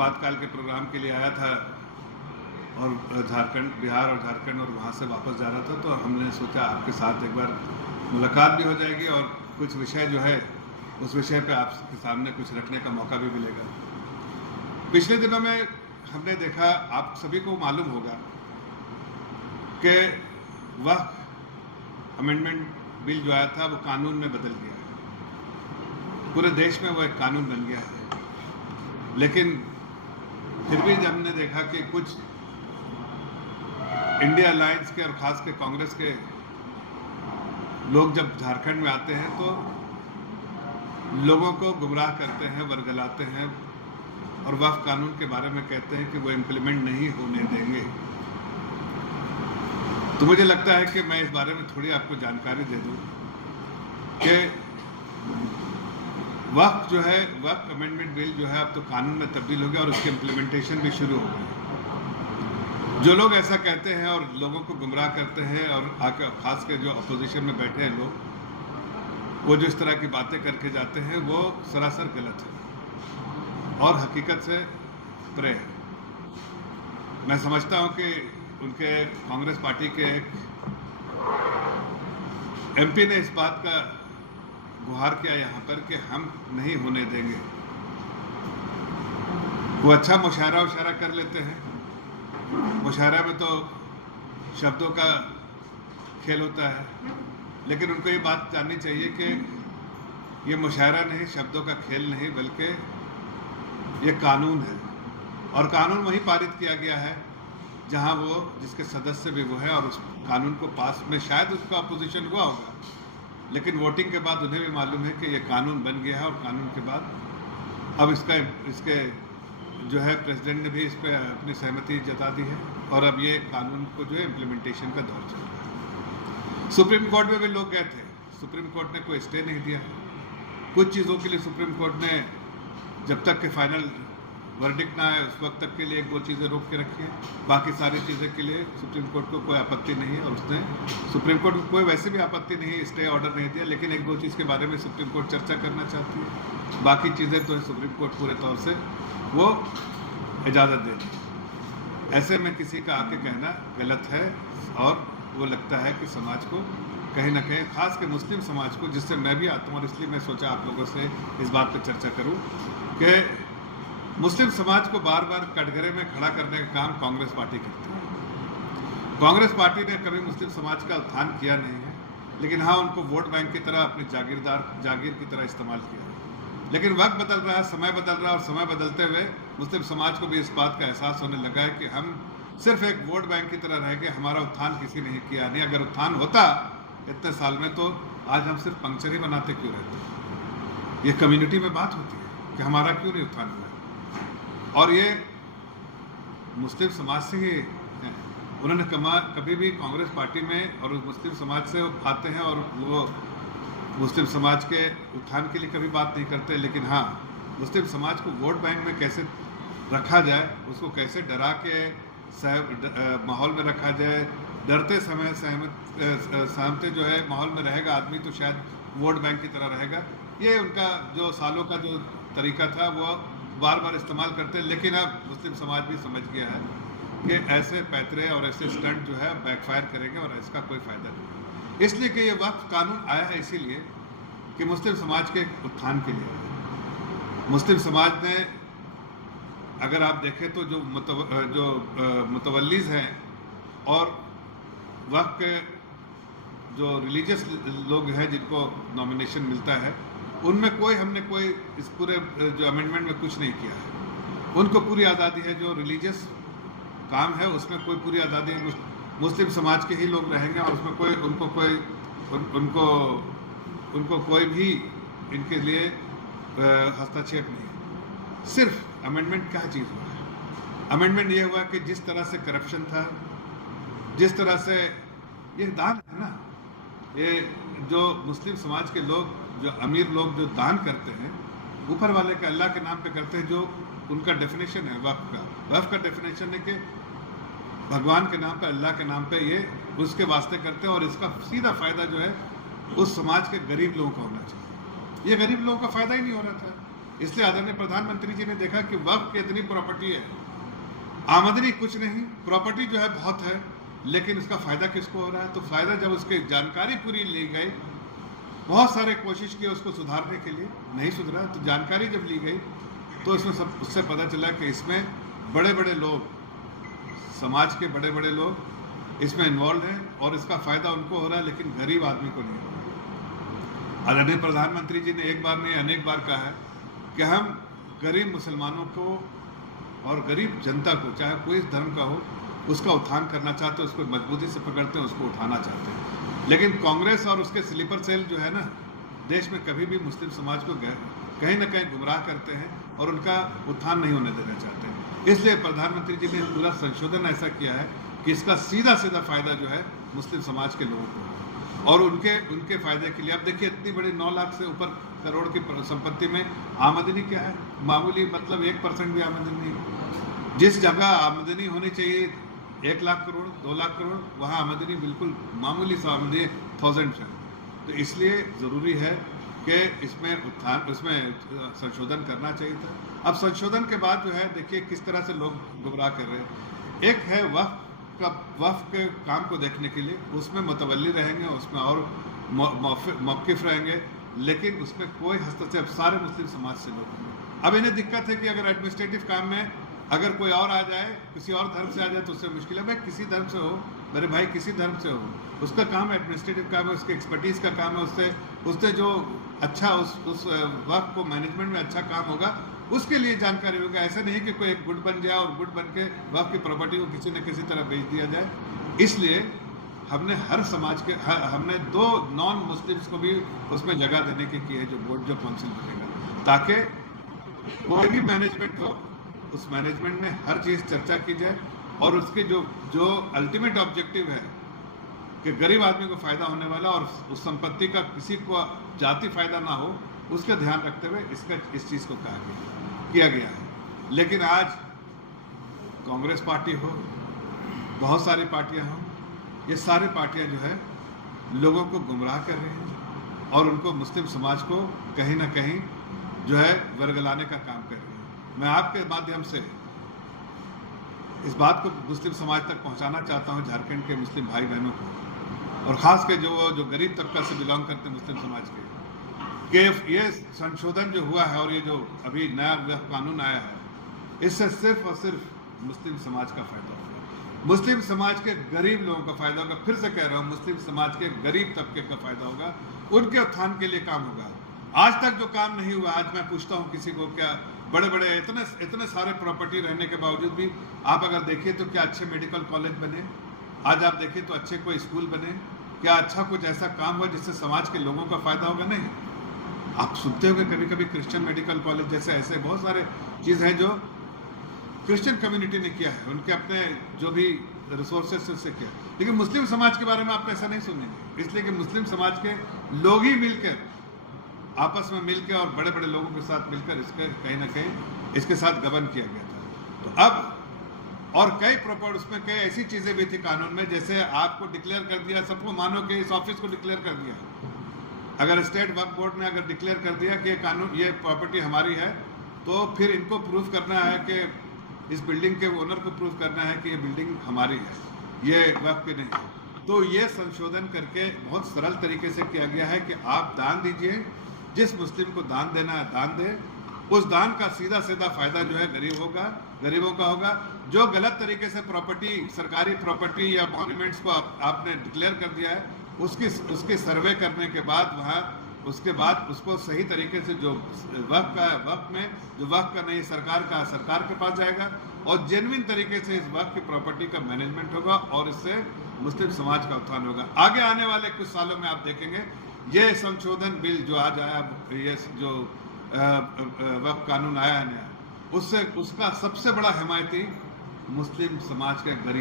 आपातकाल के प्रोग्राम के लिए आया था और बिहार और झारखंड और वहाँ से वापस जा रहा था, तो हमने सोचा आपके साथ एक बार मुलाकात भी हो जाएगी और कुछ विषय जो है उस विषय पे आपके सामने कुछ रखने का मौका भी मिलेगा। पिछले दिनों में हमने देखा, आप सभी को मालूम होगा कि वह अमेंडमेंट बिल जो आया था वो कानून में बदल गया है, पूरे देश में वो एक कानून बन गया है। लेकिन फिर भी हमने देखा कि कुछ इंडिया अलायंस के और खास के कांग्रेस के लोग जब झारखंड में आते हैं तो लोगों को गुमराह करते हैं, वर्गलाते हैं और वक्फ कानून के बारे में कहते हैं कि वो इम्प्लीमेंट नहीं होने देंगे। तो मुझे लगता है कि मैं इस बारे में थोड़ी आपको जानकारी दे दूं कि वक्फ जो है, वक्फ अमेंडमेंट बिल जो है अब तो कानून में तब्दील हो गया और उसकी इम्प्लीमेंटेशन भी शुरू हो गई। जो लोग ऐसा कहते हैं और लोगों को गुमराह करते हैं और आकर खास के जो अपोजिशन में बैठे हैं लोग, वो जो इस तरह की बातें करके जाते हैं वो सरासर गलत है और हकीकत से परे है। मैं समझता हूं कि उनके कांग्रेस पार्टी के एक एमपी ने इस बात का गुहार किया यहाँ पर कि हम नहीं होने देंगे। वो अच्छा मुशायरा उशायरा कर लेते हैं, मुशायरा में तो शब्दों का खेल होता है, लेकिन उनको ये बात जाननी चाहिए कि ये मुशायरा नहीं, शब्दों का खेल नहीं, बल्कि ये कानून है और कानून वहीं पारित किया गया है जहां वो जिसके सदस्य भी वो है और उस कानून को पास में शायद उसका अपोजिशन हुआ होगा, लेकिन वोटिंग के बाद उन्हें भी मालूम है कि ये कानून बन गया है और कानून के बाद अब इसके जो है प्रेसिडेंट ने भी इस पर अपनी सहमति जता दी है और अब ये कानून को जो है इम्प्लीमेंटेशन का दौर चल रहा है। सुप्रीम कोर्ट में भी लोग गए थे, सुप्रीम कोर्ट ने कोई स्टे नहीं दिया। कुछ चीज़ों के लिए सुप्रीम कोर्ट ने जब तक के फाइनल वर्डिक्ट ना आए उस वक्त तक के लिए एक दो चीज़ें रोक के रखी है, बाकी सारी चीज़ें के लिए सुप्रीम कोर्ट को कोई आपत्ति नहीं है और उसने सुप्रीम कोर्ट को कोई वैसे भी आपत्ति नहीं, स्टे ऑर्डर नहीं दिया, लेकिन एक दो चीज़ के बारे में सुप्रीम कोर्ट चर्चा करना चाहती है। बाकी चीज़ें तो सुप्रीम कोर्ट पूरे तौर से वो इजाज़त दे दी। ऐसे में किसी का आके कहना गलत है और वो लगता है कि समाज को कहीं ना कहीं, खास के मुस्लिम समाज को, जिससे मैं भी आता हूँ और इसलिए मैं सोचा आप लोगों से इस बात पर चर्चा करूँ कि मुस्लिम समाज को बार बार कटघरे में खड़ा करने का काम कांग्रेस पार्टी करती है। कांग्रेस पार्टी ने कभी मुस्लिम समाज का उत्थान किया नहीं है, लेकिन हाँ उनको वोट बैंक की तरह, अपनी जागीर की तरह इस्तेमाल किया है। लेकिन वक्त बदल रहा है, समय बदल रहा है और समय बदलते हुए मुस्लिम समाज को भी इस बात का एहसास होने लगा है कि हम सिर्फ एक वोट बैंक की तरह रह गए, हमारा उत्थान किसी ने किया नहीं। अगर उत्थान होता इतने साल में तो आज हम सिर्फ पंक्चर ही बनाते क्यों रहते। ये कम्युनिटी में बात होती है कि हमारा क्यों नहीं उत्थान हुआ, और ये मुस्लिम समाज से ही है। उन्होंने कभी भी कांग्रेस पार्टी में और उस मुस्लिम समाज से वो आते हैं और वो मुस्लिम समाज के उत्थान के लिए कभी बात नहीं करते, लेकिन हाँ मुस्लिम समाज को वोट बैंक में कैसे रखा जाए, उसको कैसे डरा के माहौल में रखा जाए, डरते समय सहमते जो है माहौल में रहेगा आदमी तो शायद वोट बैंक की तरह रहेगा। ये उनका जो सालों का जो तरीका था वो बार बार इस्तेमाल करते हैं, लेकिन अब मुस्लिम समाज भी समझ गया है कि ऐसे पैतरे और ऐसे स्टंट जो है बैकफायर करेंगे और इसका कोई फ़ायदा नहीं। इसलिए कि ये वक्फ कानून आया है इसीलिए कि मुस्लिम समाज के उत्थान के लिए। मुस्लिम समाज ने, अगर आप देखें तो जो मुतवल्लीज़ हैं और वक्फ के जो रिलीजियस लोग हैं जिनको नॉमिनेशन मिलता है, उनमें हमने कोई इस पूरे जो अमेंडमेंट में कुछ नहीं किया है। उनको पूरी आज़ादी है, जो रिलीजियस काम है उसमें कोई पूरी आज़ादी है। मुस्लिम समाज के ही लोग रहेंगे और उसमें उनको कोई भी इनके लिए हस्तक्षेप नहीं है। सिर्फ अमेंडमेंट क्या चीज़ हुआ है, अमेंडमेंट ये हुआ कि जिस तरह से करप्शन था, जिस तरह से ये दान है ना, ये जो मुस्लिम समाज के लोग, जो अमीर लोग जो दान करते हैं ऊपर वाले के अल्लाह के नाम पे करते हैं, जो उनका डेफिनेशन है वक्फ का डेफिनेशन है कि भगवान के नाम पे, अल्लाह के नाम पे ये उसके वास्ते करते हैं और इसका सीधा फ़ायदा जो है उस समाज के गरीब लोगों का होना चाहिए। ये गरीब लोगों का फ़ायदा ही नहीं हो रहा था। इसलिए आदरणीय प्रधानमंत्री जी ने देखा कि वक्फ की इतनी प्रॉपर्टी है, आमदनी कुछ नहीं, प्रॉपर्टी जो है बहुत है, लेकिन उसका फायदा किसको हो रहा है? तो फायदा जब उसकी जानकारी पूरी ली गई, बहुत सारे कोशिश किए उसको सुधारने के लिए, नहीं सुधरा, तो जानकारी जब ली गई तो इसमें सब उससे पता चला कि इसमें बड़े बड़े लोग, समाज के बड़े बड़े लोग इसमें इन्वॉल्व हैं और इसका फायदा उनको हो रहा है, लेकिन गरीब आदमी को नहीं हो रहा। आदरणीय प्रधानमंत्री जी ने एक बार नहीं अनेक बार कहा है कि हम गरीब मुसलमानों को और गरीब जनता को, चाहे कोई धर्म का हो, उसका उत्थान करना चाहते हैं, उसको मजबूती से पकड़ते हैं, उसको उठाना चाहते हैं। लेकिन कांग्रेस और उसके स्लीपर सेल जो है ना, देश में कभी भी मुस्लिम समाज को कहीं ना कहीं गुमराह करते हैं और उनका उत्थान नहीं होने देना चाहते हैं। इसलिए प्रधानमंत्री जी ने पूरा संशोधन ऐसा किया है कि इसका सीधा सीधा फायदा जो है मुस्लिम समाज के लोगों को और उनके फायदे के लिए। अब देखिए, इतनी बड़ी 9 लाख से ऊपर करोड़ की संपत्ति में आमदनी क्या है? मामूली, मतलब 1% भी आमदनी नहीं। जिस जगह आमदनी होनी चाहिए 1 लाख करोड़, 2 लाख करोड़, वहाँ आमदनी बिल्कुल मामूली सा आमदनी 1000 है। तो इसलिए ज़रूरी है कि इसमें संशोधन करना चाहिए था। अब संशोधन के बाद जो है, देखिए किस तरह से लोग गुमराह कर रहे हैं। एक है वक्फ के काम को देखने के लिए, उसमें मुतवल्ली रहेंगे, उसमें और मौक़िफ़ रहेंगे, लेकिन उसमें कोई हस्तक्षेप सारे मुस्लिम समाज से लोग होंगे। अब इन्हें दिक्कत है कि अगर एडमिनिस्ट्रेटिव काम में अगर कोई और आ जाए, किसी और धर्म से आ जाए तो उससे मुश्किल है। भाई किसी धर्म से हो, मेरे भाई किसी धर्म से हो, उसका काम एडमिनिस्ट्रेटिव काम है, उसके एक्सपर्टीज़ का काम है, उससे जो अच्छा उस वक्त को मैनेजमेंट में अच्छा काम होगा, उसके लिए जानकारी होगा। ऐसा नहीं कि कोई एक गुट बन जाए और गुट बन के वक्त की प्रॉपर्टी को किसी न किसी तरह बेच दिया जाए। इसलिए हमने हर समाज के हमने 2 नॉन मुस्लिम्स को भी उसमें जगह देने की है, जो बोर्ड, जो काउंसिल बनेगा, ताकि कोई भी मैनेजमेंट हो, उस मैनेजमेंट में हर चीज़ चर्चा की जाए और उसके जो अल्टीमेट ऑब्जेक्टिव है कि गरीब आदमी को फ़ायदा होने वाला और उस संपत्ति का किसी को जाति फ़ायदा ना हो, उसका ध्यान रखते हुए इस चीज़ को किया गया है। लेकिन आज कांग्रेस पार्टी हो, बहुत सारी पार्टियां हों, ये सारी पार्टियां जो है लोगों को गुमराह कर रही हैं और उनको मुस्लिम समाज को कहीं ना कहीं जो है वर्गलाने का काम कर रही है। मैं आपके माध्यम से इस बात को मुस्लिम समाज तक पहुंचाना चाहता हूं, झारखंड के मुस्लिम भाई बहनों को, और ख़ास के जो गरीब तबका से बिलोंग करते हैं मुस्लिम समाज के, कि ये संशोधन जो हुआ है और ये जो अभी नया कानून आया है, इससे सिर्फ और सिर्फ मुस्लिम समाज का फ़ायदा होगा, मुस्लिम समाज के गरीब लोगों का फ़ायदा होगा। फिर से कह रहा हूँ, मुस्लिम समाज के गरीब तबके का फ़ायदा होगा, उनके उत्थान के लिए काम होगा। आज तक जो काम नहीं हुआ, आज मैं पूछता हूँ किसी को, क्या बड़े बड़े इतने सारे प्रॉपर्टी रहने के बावजूद भी आप अगर देखिए तो क्या अच्छे मेडिकल कॉलेज बने? आज आप देखिए तो अच्छे कोई स्कूल बने? क्या अच्छा कुछ ऐसा काम हुआ जिससे समाज के लोगों का फ़ायदा होगा? नहीं। आप सुनते होंगे कभी कभी क्रिश्चियन मेडिकल कॉलेज जैसे, ऐसे बहुत सारे चीज़ हैं जो क्रिश्चियन कम्युनिटी ने किया है, उनके अपने जो भी रिसोर्सेज से किया। लेकिन मुस्लिम समाज के बारे में आप ऐसा नहीं सुनेंगे, इसलिए कि मुस्लिम समाज के लोग ही मिलकर, आपस में मिलकर और बड़े बड़े लोगों के साथ मिलकर इसके कहीं ना कहीं इसके साथ गबन किया गया था। तो अब और कई प्रॉपर उसमें कई ऐसी चीज़ें भी थी कानून में, जैसे आपको डिक्लेयर कर दिया, सबको मानो कि इस ऑफिस को डिक्लेयर कर दिया, अगर स्टेट वक्फ बोर्ड ने अगर डिक्लेयर कर दिया कि कानून ये प्रॉपर्टी हमारी है, तो फिर इनको प्रूव करना है कि इस बिल्डिंग के ओनर को प्रूव करना है कि ये बिल्डिंग हमारी है, ये वक्फ की नहीं है। तो ये संशोधन करके बहुत सरल तरीके से किया गया है कि आप दान दीजिए, जिस मुस्लिम को दान देना है दान दे, उस दान का सीधा सीधा फायदा जो है गरीबों का होगा। जो गलत तरीके से प्रॉपर्टी, सरकारी प्रॉपर्टी या मॉन्यूमेंट्स को आपने डिक्लेयर कर दिया है, उसकी सर्वे करने के बाद उसके बाद उसको सही तरीके से जो वक्फ में जो वक्फ का नहीं, सरकार के पास जाएगा और जेन्युइन तरीके से इस वक्फ की प्रॉपर्टी का मैनेजमेंट होगा और इससे मुस्लिम समाज का उत्थान होगा। आगे आने वाले कुछ सालों में आप देखेंगे ये संशोधन बिल जो आज आया, ये जो वक्फ कानून आया है नया, उसका सबसे बड़ा हिमायती मुस्लिम समाज के गरीब